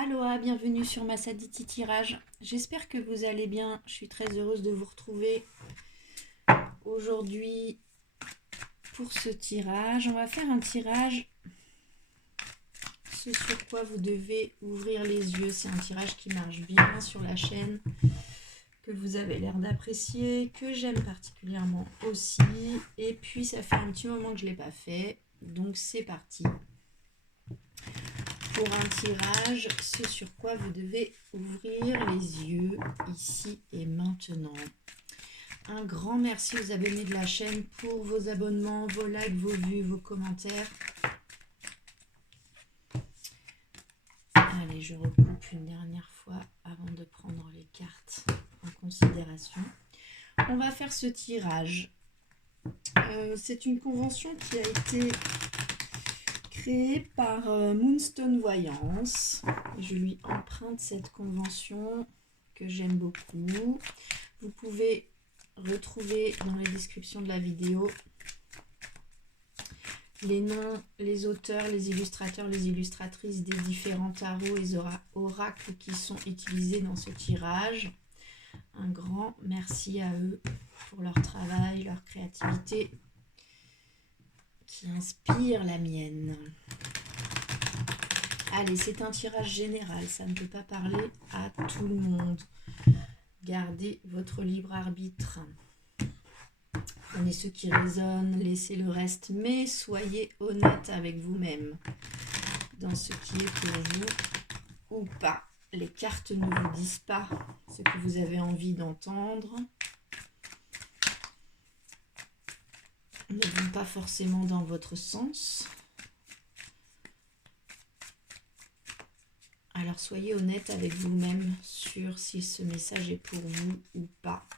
Aloha, bienvenue sur Massaditi Tirage. J'espère que vous allez bien. Je suis très heureuse de vous retrouver aujourd'hui pour ce tirage. On va faire un tirage, ce sur quoi vous devez ouvrir les yeux. C'est un tirage qui marche bien sur la chaîne, que vous avez l'air d'apprécier, que j'aime particulièrement aussi. Et puis ça fait un petit moment que je ne l'ai pas fait, donc c'est parti. Pour un tirage, ce sur quoi vous devez ouvrir les yeux ici et maintenant. Un grand merci aux abonnés de la chaîne pour vos abonnements, vos likes, vos vues, vos commentaires. Allez, je recoupe une dernière fois avant de prendre les cartes en considération. On va faire ce tirage. C'est une convention qui a été créée par Moonstone Voyance. Je lui emprunte cette convention que j'aime beaucoup. Vous pouvez retrouver dans la description de la vidéo les noms, les auteurs, les illustrateurs, les illustratrices des différents tarots et oracles qui sont utilisés dans ce tirage. Un grand merci à eux pour leur travail, leur créativité qui inspire la mienne. Allez, c'est un tirage général, ça ne peut pas parler à tout le monde. Gardez votre libre arbitre. Prenez ce qui résonne, laissez le reste, mais soyez honnête avec vous-même dans ce qui est pour vous ou pas. Les cartes ne vous disent pas ce que vous avez envie d'entendre, ne vont pas forcément dans votre sens. Alors soyez honnête avec vous-même sur si ce message est pour vous ou pas.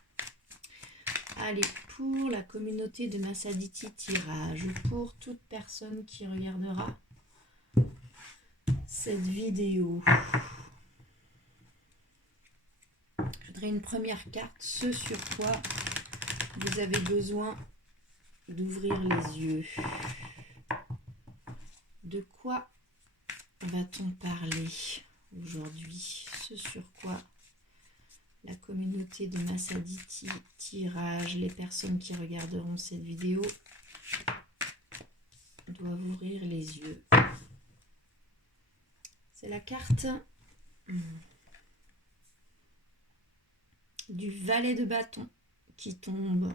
Allez, pour la communauté de Massaditi Tirage, pour toute personne qui regardera cette vidéo, je voudrais une première carte, ce sur quoi vous avez besoin d'ouvrir les yeux. De quoi va-t-on parler aujourd'hui? Ce sur quoi la communauté de Massaditi Tirage, les personnes qui regarderont cette vidéo, doivent ouvrir les yeux. C'est la carte du valet de bâton qui tombe.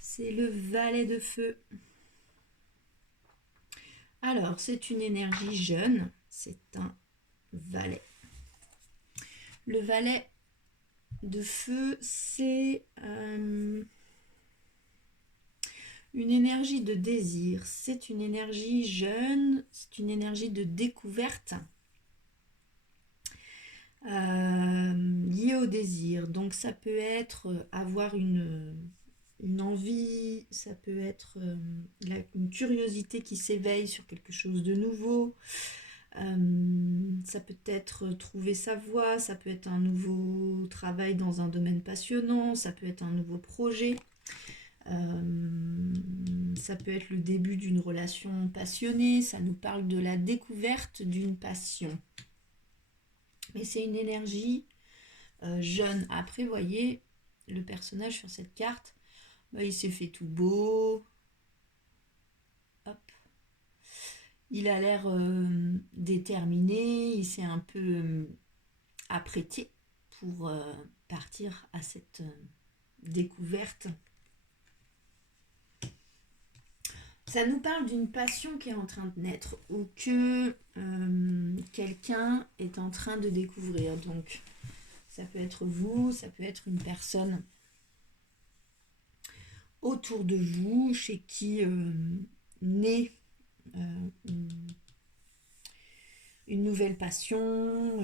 C'est le valet de feu. Alors, c'est une énergie jeune, c'est un valet. Le valet de feu, c'est une énergie de désir, c'est une énergie jeune, c'est une énergie de découverte liée au désir. Donc ça peut être avoir une envie, ça peut être une curiosité qui s'éveille sur quelque chose de nouveau. Ça peut être trouver sa voie, ça peut être un nouveau travail dans un domaine passionnant, ça peut être un nouveau projet, ça peut être le début d'une relation passionnée, ça nous parle de la découverte d'une passion. Mais c'est une énergie jeune. Après, vous voyez, le personnage sur cette carte, il s'est fait tout beau. Hop. Il a l'air déterminé, il s'est un peu apprêté pour partir à cette découverte. Ça nous parle d'une passion qui est en train de naître ou que quelqu'un est en train de découvrir. Donc, ça peut être vous, ça peut être une personne autour de vous, chez qui naît une nouvelle passion,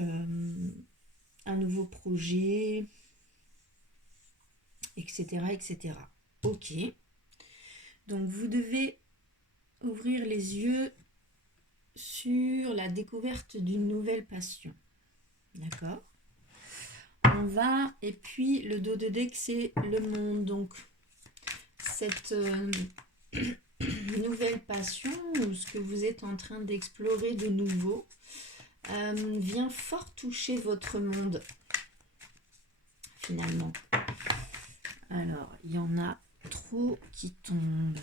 un nouveau projet, etc., etc. Ok. Donc, vous devez ouvrir les yeux sur la découverte d'une nouvelle passion. D'accord? On va, et puis le dos de deck, c'est le monde. Donc, cette nouvelle passion, ou ce que vous êtes en train d'explorer de nouveau, vient fort toucher votre monde, finalement. Alors, il y en a trop qui tombent.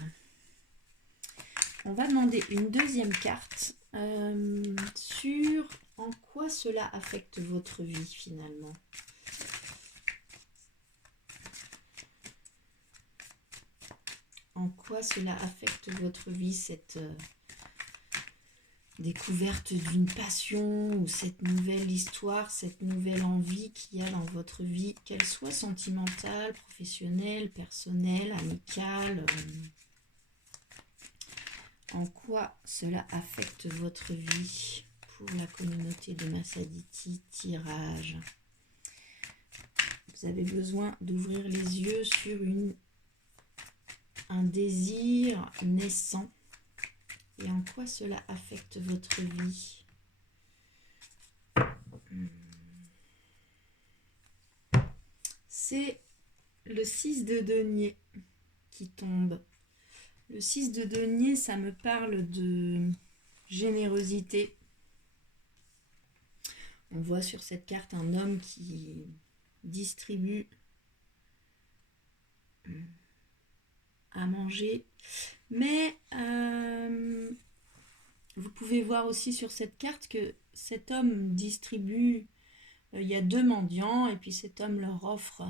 On va demander une deuxième carte sur en quoi cela affecte votre vie, finalement. En quoi cela affecte votre vie, cette découverte d'une passion ou cette nouvelle histoire, cette nouvelle envie qu'il y a dans votre vie, qu'elle soit sentimentale, professionnelle, personnelle, amicale. En quoi cela affecte votre vie pour la communauté de Massaditi tirage. Vous avez besoin d'ouvrir les yeux sur un désir naissant. Et en quoi cela affecte votre vie? C'est le 6 de denier qui tombe. Le 6 de denier, ça me parle de générosité. On voit sur cette carte un homme qui distribue à manger. Mais vous pouvez voir aussi sur cette carte que cet homme distribue, il y a deux mendiants et puis cet homme leur offre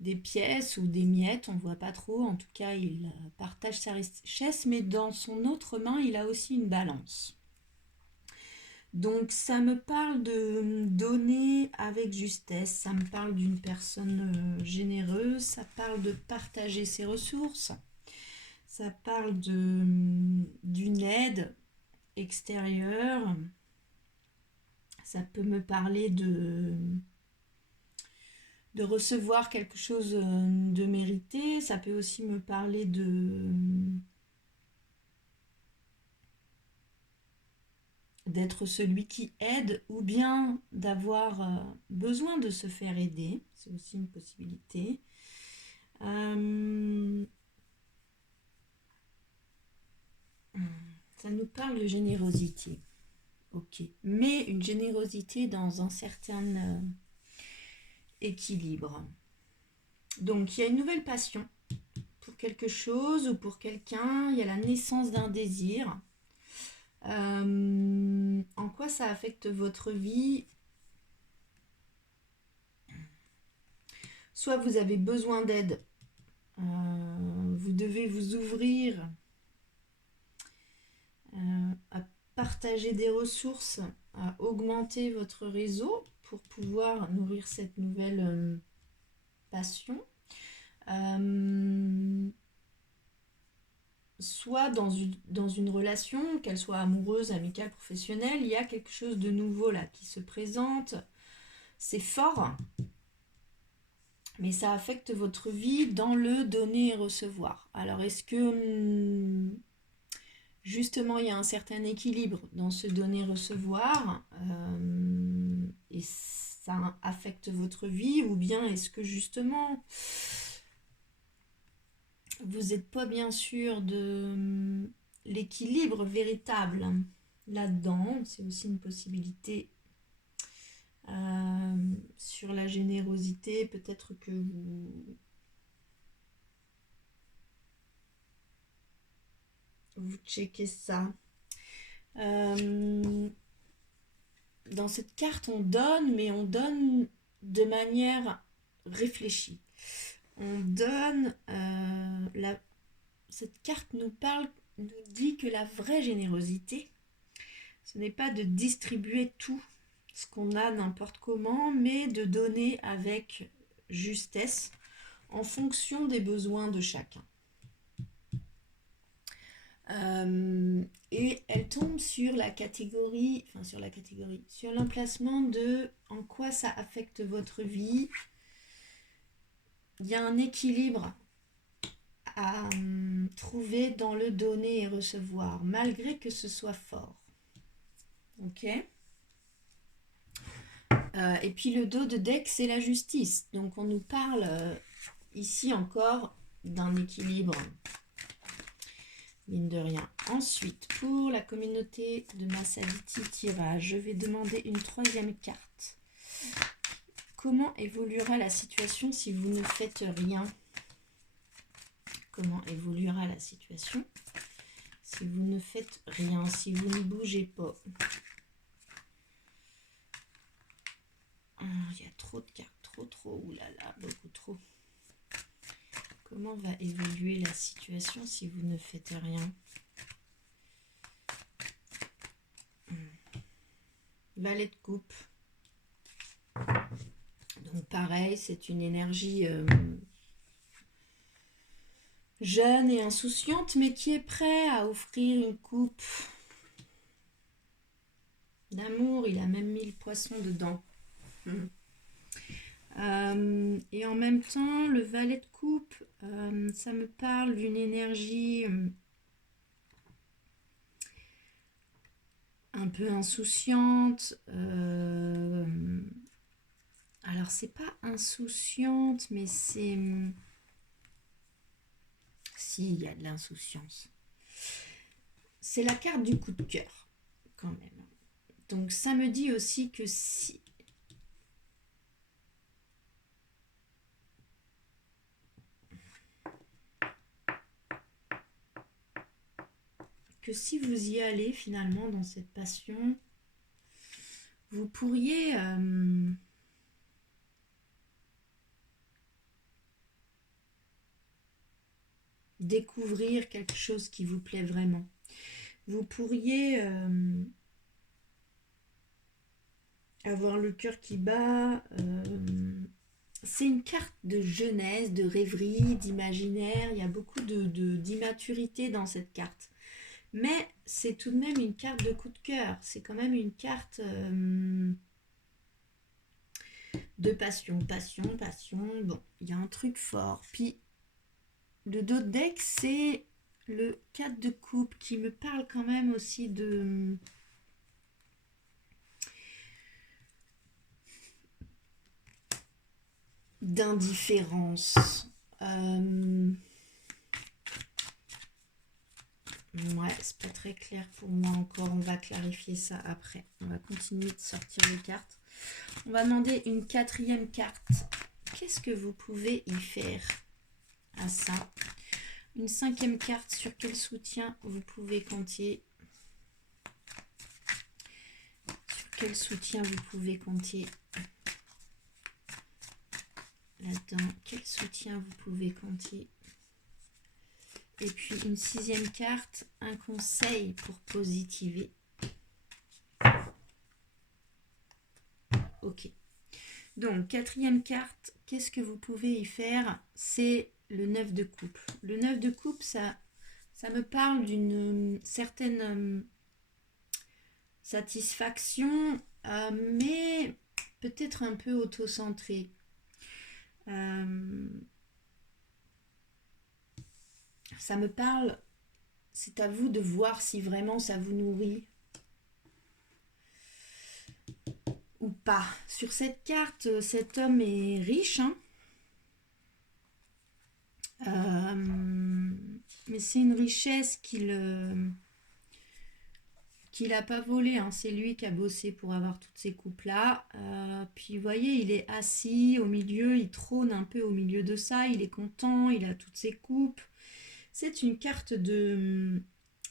des pièces ou des miettes, on ne voit pas trop. En tout cas, il partage sa richesse, mais dans son autre main, il a aussi une balance. Donc, ça me parle de donner avec justesse, ça me parle d'une personne généreuse, ça parle de partager ses ressources, ça parle d'une aide extérieure, ça peut me parler de recevoir quelque chose de mérité, ça peut aussi me parler d'être celui qui aide ou bien d'avoir besoin de se faire aider, c'est aussi une possibilité. Ça nous parle de générosité, ok, mais une générosité dans un certain équilibre. Donc il y a une nouvelle passion pour quelque chose ou pour quelqu'un, il y a la naissance d'un désir. En quoi ça affecte votre vie? Soit vous avez besoin d'aide, vous devez vous ouvrir à partager des ressources, à augmenter votre réseau pour pouvoir nourrir cette nouvelle passion. Soit dans une relation, qu'elle soit amoureuse, amicale, professionnelle, il y a quelque chose de nouveau là qui se présente. C'est fort, mais ça affecte votre vie dans le donner et recevoir. Alors est-ce que justement il y a un certain équilibre dans ce donner et recevoir et ça affecte votre vie, ou bien est-ce que justement vous n'êtes pas bien sûr de l'équilibre véritable là-dedans? C'est aussi une possibilité. Sur la générosité, peut-être que vous checkez ça. Dans cette carte, on donne, mais on donne de manière réfléchie. On donne, cette carte nous dit que la vraie générosité, ce n'est pas de distribuer tout ce qu'on a n'importe comment, mais de donner avec justesse en fonction des besoins de chacun. Et elle tombe sur sur l'emplacement de en quoi ça affecte votre vie. Il y a un équilibre à trouver dans le donner et recevoir, malgré que ce soit fort. Ok ? Et puis le dos de deck, c'est la justice. Donc on nous parle ici encore d'un équilibre. mine de rien. Ensuite, pour la communauté de Massaliti tirage, je vais demander une troisième carte. Comment évoluera la situation si vous ne faites rien? Comment évoluera la situation si vous ne faites rien, si vous ne bougez pas? Il y a trop de cartes, trop, oulala, beaucoup trop. Comment va évoluer la situation si vous ne faites rien? Valet de coupe. Donc pareil, c'est une énergie jeune et insouciante, mais qui est prêt à offrir une coupe d'amour. Il a même mis le poisson dedans. Et en même temps, le valet de coupe, ça me parle d'une énergie un peu insouciante. Alors, c'est pas insouciante, mais c'est... Si, il y a de l'insouciance. C'est la carte du coup de cœur, quand même. Donc, ça me dit aussi que si... si vous y allez finalement dans cette passion, vous pourriez découvrir quelque chose qui vous plaît vraiment. Vous pourriez avoir le cœur qui bat. C'est une carte de jeunesse, de rêverie, d'imaginaire. Il y a beaucoup d'immaturité dans cette carte. Mais c'est tout de même une carte de coup de cœur. C'est quand même une carte de passion. Bon, il y a un truc fort. Puis, le dos de deck, c'est le 4 de coupe qui me parle quand même aussi d'indifférence. Ouais, c'est pas très clair pour moi encore. On va clarifier ça après. On va continuer de sortir les cartes. On va demander une quatrième carte. Qu'est-ce que vous pouvez y faire à ça? Une cinquième carte, sur quel soutien vous pouvez compter? Sur quel soutien vous pouvez compter là-dedans? Quel soutien vous pouvez compter? Et puis une sixième carte, un conseil pour positiver. Ok. Donc, quatrième carte, qu'est-ce que vous pouvez y faire? C'est le 9 de coupe. Le 9 de coupe, ça me parle d'une certaine satisfaction, mais peut-être un peu auto-centrée. Ça me parle, c'est à vous de voir si vraiment ça vous nourrit ou pas. Sur cette carte, cet homme est riche, hein. Mais c'est une richesse qu'il n'a pas volée, hein. C'est lui qui a bossé pour avoir toutes ces coupes-là. Puis vous voyez, il est assis au milieu, il trône un peu au milieu de ça, il est content, il a toutes ses coupes. C'est une carte de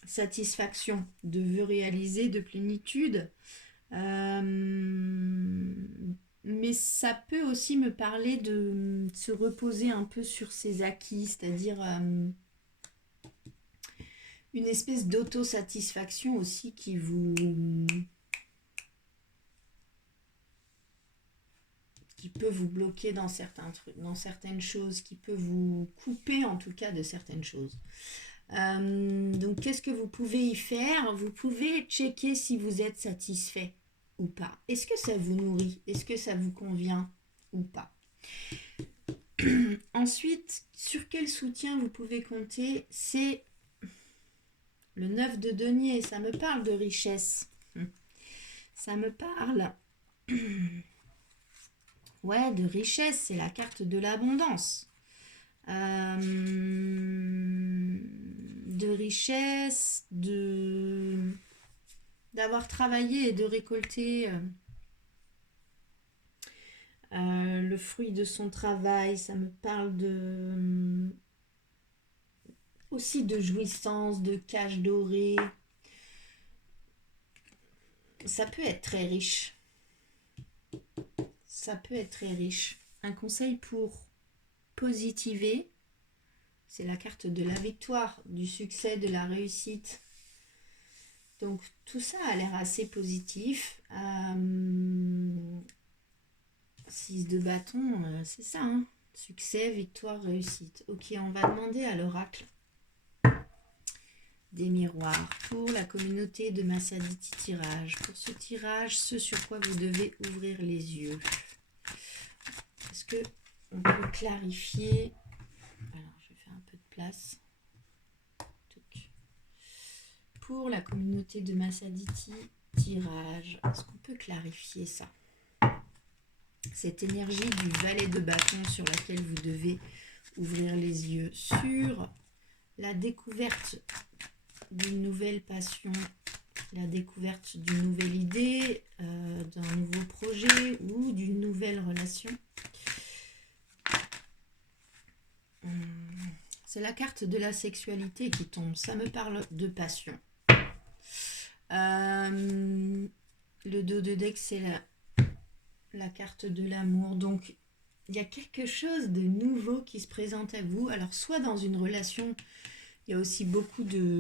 satisfaction, de vœux réalisés, de plénitude. Mais ça peut aussi me parler de se reposer un peu sur ses acquis, c'est-à-dire une espèce d'autosatisfaction aussi qui peut vous bloquer dans certains trucs, dans certaines choses, qui peut vous couper en tout cas de certaines choses. Donc qu'est-ce que vous pouvez y faire? Vous pouvez checker si vous êtes satisfait ou pas. Est-ce que ça vous nourrit? Est-ce que ça vous convient ou pas? Ensuite, sur quel soutien vous pouvez compter? C'est le 9 de denier. Ça me parle de richesse. Ça me parle ouais, de richesse. C'est la carte de l'abondance. de richesse, d'avoir travaillé et de récolter le fruit de son travail. Ça me parle aussi de jouissance, de cache dorée. Ça peut être très riche. Ça peut être très riche. Un conseil pour positiver, c'est la carte de la victoire, du succès, de la réussite. Donc tout ça a l'air assez positif. 6 de bâton, c'est ça, hein. Succès, victoire, réussite. Ok, on va demander à l'oracle des miroirs pour la communauté de Massaditi Tirage. Pour ce tirage, ce sur quoi vous devez ouvrir les yeux. Est-ce que on peut clarifier? Alors, je vais faire un peu de place. Pour la communauté de Massaditi Tirage, est-ce qu'on peut clarifier ça? Cette énergie du valet de bâton sur laquelle vous devez ouvrir les yeux sur la découverte d'une nouvelle passion, la découverte d'une nouvelle idée, d'un nouveau projet ou d'une nouvelle relation. C'est la carte de la sexualité qui tombe. Ça me parle de passion. Le dos de deck, c'est la carte de l'amour. Donc, il y a quelque chose de nouveau qui se présente à vous. Alors, soit dans une relation, il y a aussi beaucoup de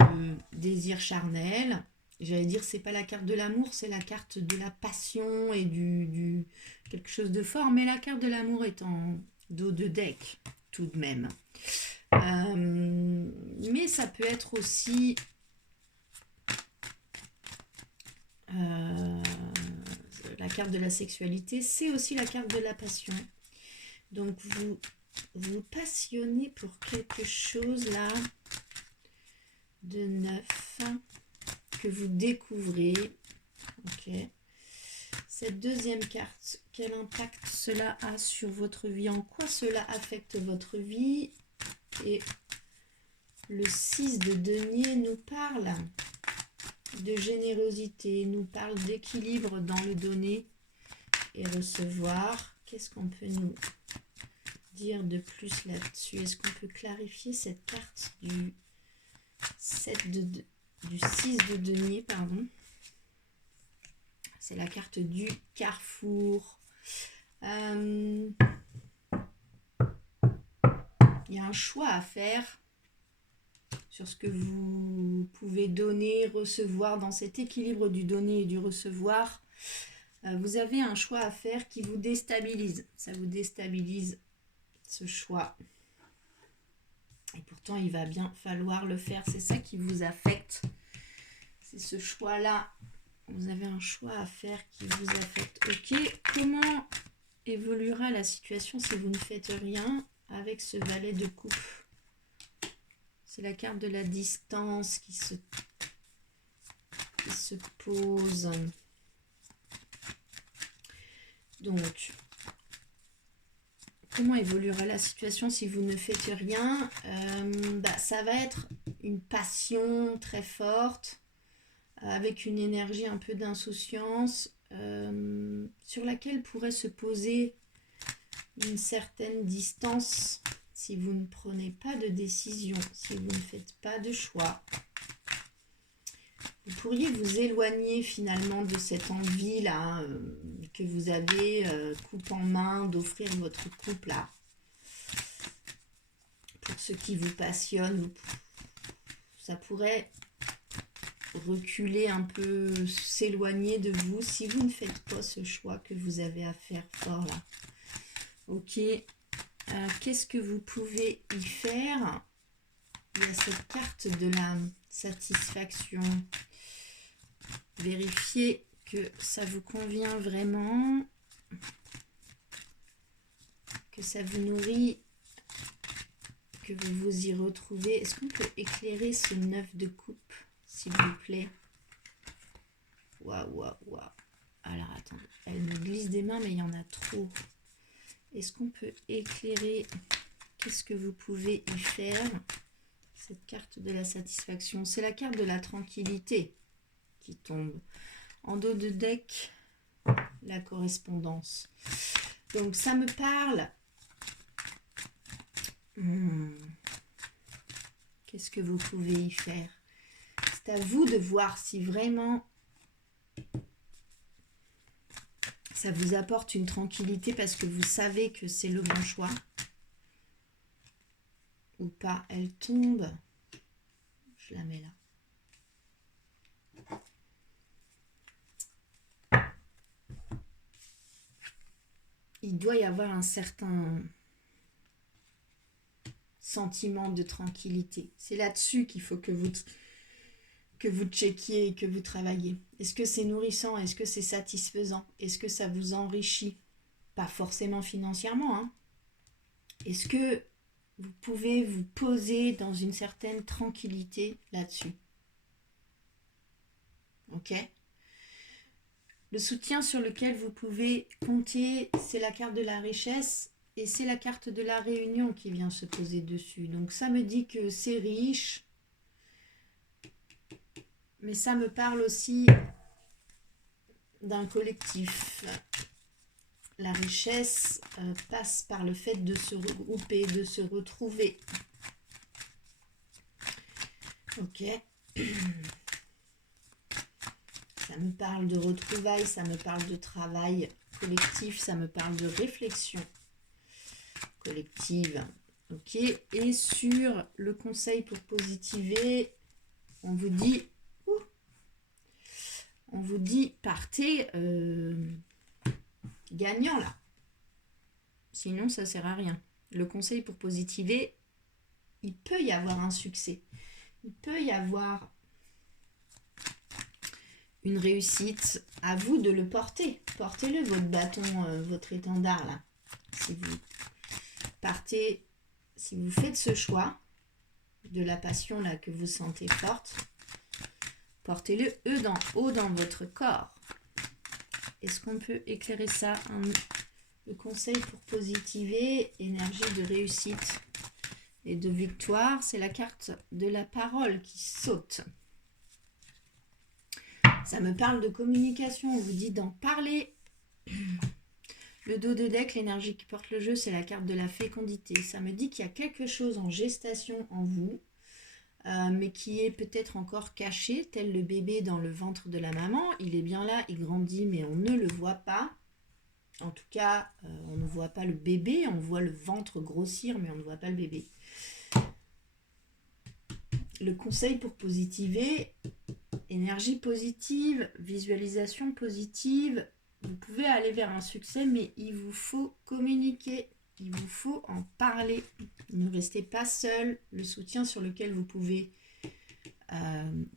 désirs charnels. J'allais dire, c'est pas la carte de l'amour, c'est la carte de la passion et du quelque chose de fort. Mais la carte de l'amour est en dos de deck, tout de même. Mais ça peut être aussi la carte de la sexualité, c'est aussi la carte de la passion. Donc vous vous passionnez pour quelque chose là de neuf que vous découvrez. Ok. Cette deuxième carte, quel impact cela a sur votre vie? En quoi cela affecte votre vie? Et le 6 de denier nous parle de générosité, nous parle d'équilibre dans le donner et recevoir. Qu'est-ce qu'on peut nous dire de plus là-dessus? Est-ce qu'on peut clarifier cette carte du 6 de denier, pardon? C'est la carte du carrefour. Il y a un choix à faire sur ce que vous pouvez donner, recevoir, dans cet équilibre du donner et du recevoir. Vous avez un choix à faire qui vous déstabilise. Ça vous déstabilise, ce choix. Et pourtant, il va bien falloir le faire. C'est ça qui vous affecte. C'est ce choix-là. Vous avez un choix à faire qui vous affecte. Ok, comment évoluera la situation si vous ne faites rien avec ce valet de coupe? C'est la carte de la distance qui se pose. Donc, comment évoluera la situation si vous ne faites rien? Ça va être une passion très forte, avec une énergie un peu d'insouciance, sur laquelle pourrait se poser une certaine distance si vous ne prenez pas de décision, si vous ne faites pas de choix. Vous pourriez vous éloigner finalement de cette envie-là que vous avez, coupe en main, d'offrir votre couple là. Pour ce qui vous passionne, ça pourrait reculer un peu, s'éloigner de vous si vous ne faites pas ce choix que vous avez à faire fort là. Ok, qu'est-ce que vous pouvez y faire? Il y a cette carte de la satisfaction. Vérifiez que ça vous convient vraiment, que ça vous nourrit, que vous vous y retrouvez. Est-ce qu'on peut éclairer ce 9 de coupe, s'il vous plaît? Waouh. Alors, attendez, elle me glisse des mains, mais il y en a trop. Est-ce qu'on peut éclairer Qu'est-ce que vous pouvez y faire? Cette carte de la satisfaction, c'est la carte de la tranquillité qui tombe. En dos de deck, la correspondance. Donc ça me parle. Qu'est-ce que vous pouvez y faire? C'est à vous de voir si vraiment ça vous apporte une tranquillité parce que vous savez que c'est le bon choix. Ou pas. Elle tombe. Je la mets là. Il doit y avoir un certain sentiment de tranquillité. C'est là-dessus qu'il faut que vous checkiez et que vous travaillez. Est-ce que c'est nourrissant? Est-ce que c'est satisfaisant? Est-ce que ça vous enrichit? Pas forcément financièrement, hein. Est-ce que vous pouvez vous poser dans une certaine tranquillité là-dessus? Ok? Le soutien sur lequel vous pouvez compter, c'est la carte de la richesse et c'est la carte de la réunion qui vient se poser dessus. Donc ça me dit que c'est riche, mais ça me parle aussi d'un collectif. La richesse passe par le fait de se regrouper, de se retrouver. Ok. Ça me parle de retrouvailles, ça me parle de travail collectif, ça me parle de réflexion collective. Ok. Et sur le conseil pour positiver, on vous dit partez gagnant là. Sinon, ça sert à rien. Le conseil pour positiver, il peut y avoir un succès. Il peut y avoir une réussite. À vous de le porter. Portez-le, votre bâton, votre étendard là. Si vous partez, si vous faites ce choix de la passion là que vous sentez forte, portez-le haut dans votre corps. Est-ce qu'on peut éclairer ça? Le conseil pour positiver, énergie de réussite et de victoire, c'est la carte de la parole qui saute. Ça me parle de communication, on vous dit d'en parler. Le dos de deck, l'énergie qui porte le jeu, c'est la carte de la fécondité. Ça me dit qu'il y a quelque chose en gestation en vous, mais qui est peut-être encore caché, tel le bébé dans le ventre de la maman. Il est bien là, il grandit, mais on ne le voit pas. En tout cas, on ne voit pas le bébé, on voit le ventre grossir, mais on ne voit pas le bébé. Le conseil pour positiver, énergie positive, visualisation positive. Vous pouvez aller vers un succès, mais il vous faut communiquer, il vous faut en parler. Ne restez pas seul. Le soutien sur lequel vous pouvez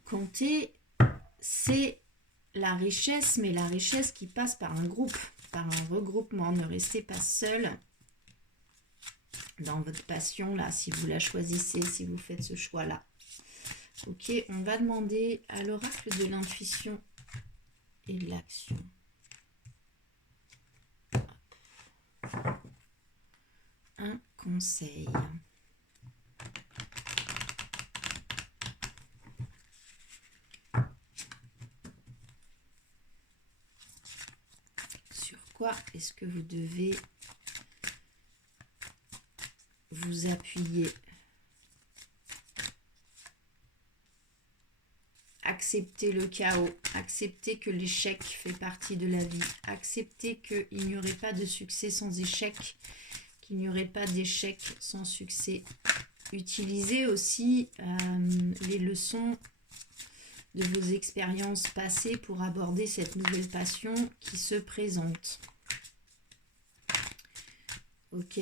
compter, c'est la richesse, mais la richesse qui passe par un groupe, par un regroupement. Ne restez pas seul dans votre passion, là, si vous la choisissez, si vous faites ce choix-là. Ok, on va demander à l'oracle de l'intuition et de l'action. Un conseil. Sur quoi est-ce que vous devez vous appuyer? Accepter le chaos, accepter que l'échec fait partie de la vie, accepter qu'il n'y aurait pas de succès sans échec, qu'il n'y aurait pas d'échec sans succès. Utilisez aussi les leçons de vos expériences passées pour aborder cette nouvelle passion qui se présente. Ok.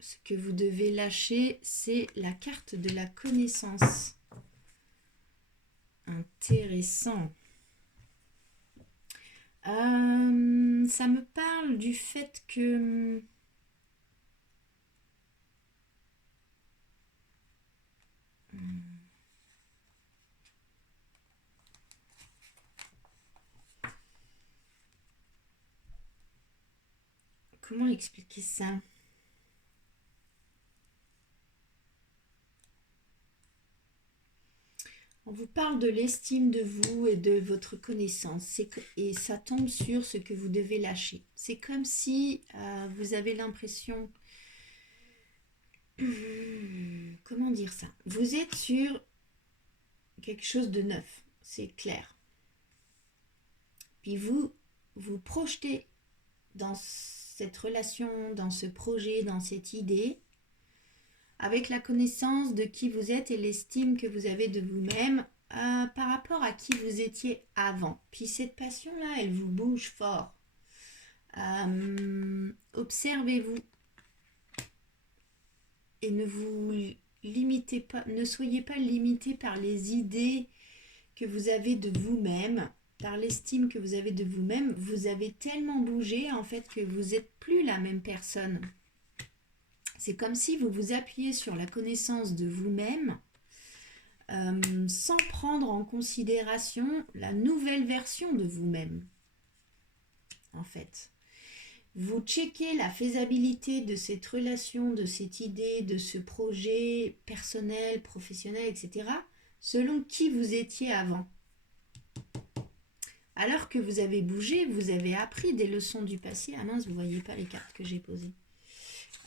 Ce que vous devez lâcher, c'est la carte de la connaissance. Intéressant. Ça me parle du fait que comment expliquer ça? parle de l'estime de vous et de votre connaissance, et ça tombe sur ce que vous devez lâcher. C'est comme si vous avez l'impression... Comment dire ça? Vous êtes sur quelque chose de neuf, c'est clair. Puis vous projetez dans cette relation, dans ce projet, dans cette idée, avec la connaissance de qui vous êtes et l'estime que vous avez de vous-même par rapport à qui vous étiez avant. Puis cette passion-là, elle vous bouge fort. Observez-vous et ne vous limitez pas, ne soyez pas limité par les idées que vous avez de vous-même, par l'estime que vous avez de vous-même. Vous avez tellement bougé en fait que vous n'êtes plus la même personne. C'est comme si vous vous appuyez sur la connaissance de vous-même sans prendre en considération la nouvelle version de vous-même. En fait, vous checkez la faisabilité de cette relation, de cette idée, de ce projet personnel, professionnel, etc. selon qui vous étiez avant. Alors que vous avez bougé, vous avez appris des leçons du passé. Ah mince, vous ne voyez pas les cartes que j'ai posées.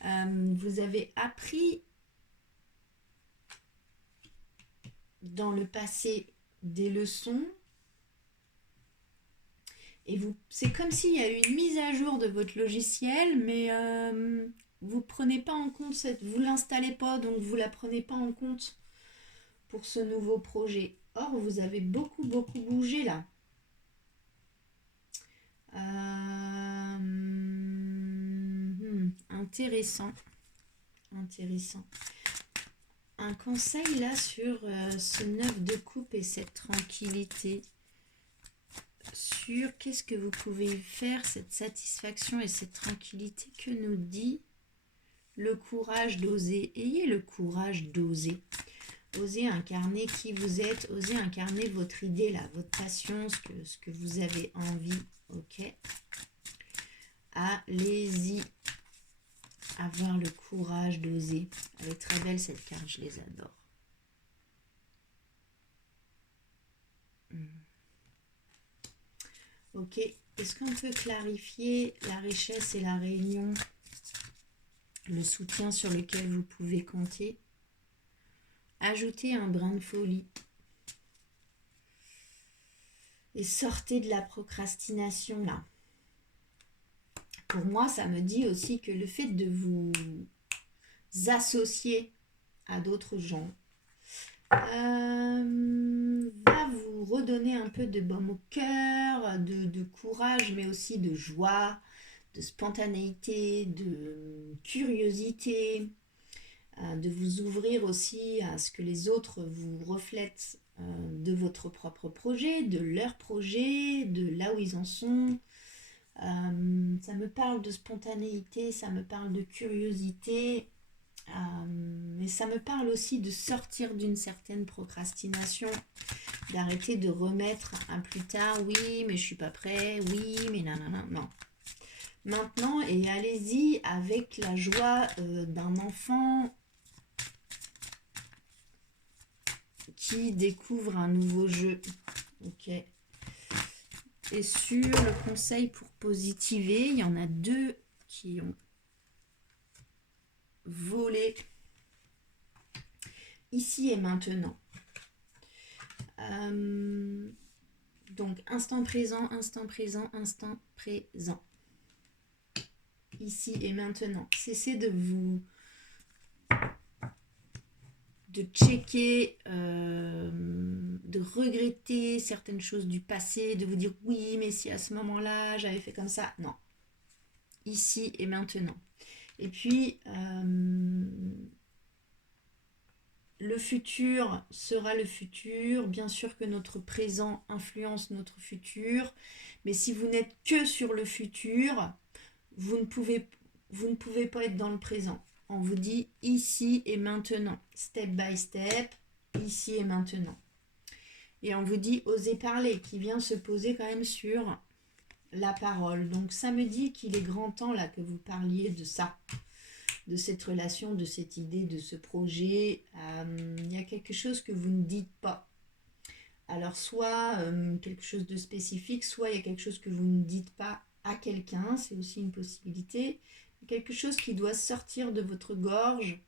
Vous avez appris dans le passé des leçons et c'est comme s'il y a eu une mise à jour de votre logiciel, mais vous prenez pas en compte vous l'installez pas, donc vous la prenez pas en compte pour ce nouveau projet. Or vous avez beaucoup bougé là. Intéressant. Un conseil là sur ce 9 de coupe et cette tranquillité, sur qu'est-ce que vous pouvez faire, cette satisfaction et cette tranquillité que nous dit le courage d'oser. Ayez le courage d'oser. Osez incarner qui vous êtes, osez incarner votre idée là, votre passion, ce que vous avez envie. Ok, allez-y. Avoir le courage d'oser. Elle est très belle cette carte, je les adore. Ok, est-ce qu'on peut clarifier la richesse et la réunion, le soutien sur lequel vous pouvez compter? Ajoutez un brin de folie. Et sortez de la procrastination là. Pour moi, ça me dit aussi que le fait de vous associer à d'autres gens va vous redonner un peu de baume au cœur, de courage, mais aussi de joie, de spontanéité, de curiosité, de vous ouvrir aussi à ce que les autres vous reflètent de votre propre projet, de leur projet, de là où ils en sont. Ça me parle de spontanéité, ça me parle de curiosité, mais ça me parle aussi de sortir d'une certaine procrastination, d'arrêter de remettre à plus tard, oui mais je suis pas prêt, oui mais non. Maintenant, et allez-y avec la joie d'un enfant qui découvre un nouveau jeu. Ok. Et sur le conseil pour positiver, il y en a deux qui ont volé ici et maintenant. Donc, instant présent, instant présent, instant présent. Ici et maintenant. Cessez de checker, de regretter certaines choses du passé, de vous dire oui, mais si à ce moment-là, j'avais fait comme ça. Non. Ici et maintenant. Et puis, le futur sera le futur. Bien sûr que notre présent influence notre futur. Mais si vous n'êtes que sur le futur, vous ne pouvez pas être dans le présent. On vous dit ici et maintenant, step by step, ici et maintenant. Et on vous dit oser parler, qui vient se poser quand même sur la parole. Donc ça me dit qu'il est grand temps là que vous parliez de ça, de cette relation, de cette idée, de ce projet. Il y a quelque chose que vous ne dites pas. Alors soit quelque chose de spécifique, soit il y a quelque chose que vous ne dites pas à quelqu'un, c'est aussi une possibilité. Quelque chose qui doit sortir de votre gorge,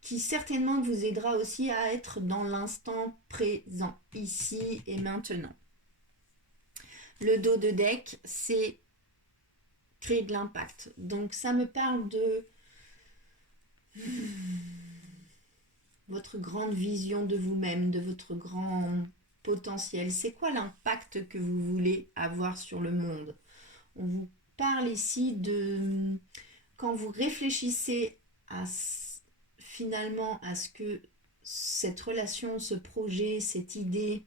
qui certainement vous aidera aussi à être dans l'instant présent, ici et maintenant. Le dos de deck, c'est créer de l'impact. Donc ça me parle de votre grande vision de vous-même, de votre grand potentiel. C'est quoi l'impact que vous voulez avoir sur le monde? On vous parle ici de quand vous réfléchissez finalement à ce que cette relation, ce projet, cette idée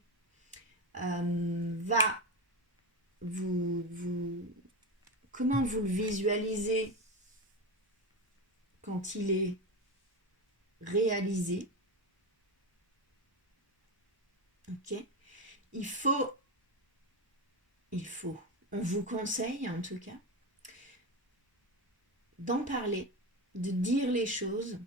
va comment vous le visualisez quand il est réalisé. Ok, il faut, on vous conseille en tout cas, d'en parler, de dire les choses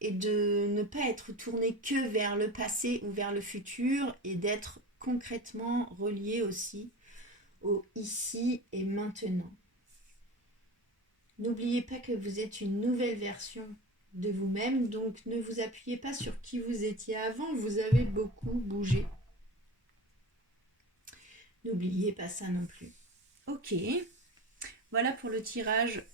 et de ne pas être tourné que vers le passé ou vers le futur et d'être concrètement relié aussi au ici et maintenant. N'oubliez pas que vous êtes une nouvelle version de vous-même, donc ne vous appuyez pas sur qui vous étiez avant, vous avez beaucoup bougé. N'oubliez pas ça non plus. Ok, voilà pour le tirage,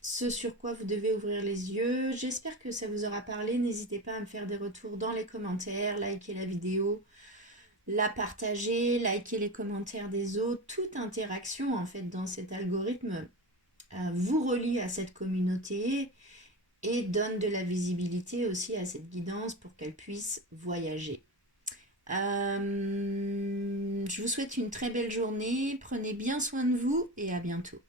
ce sur quoi vous devez ouvrir les yeux. J'espère que ça vous aura parlé. N'hésitez pas à me faire des retours dans les commentaires, likez la vidéo, la partager, likez les commentaires des autres. Toute interaction en fait dans cet algorithme vous relie à cette communauté et donne de la visibilité aussi à cette guidance pour qu'elle puisse voyager. Je vous souhaite une très belle journée, prenez bien soin de vous et à bientôt.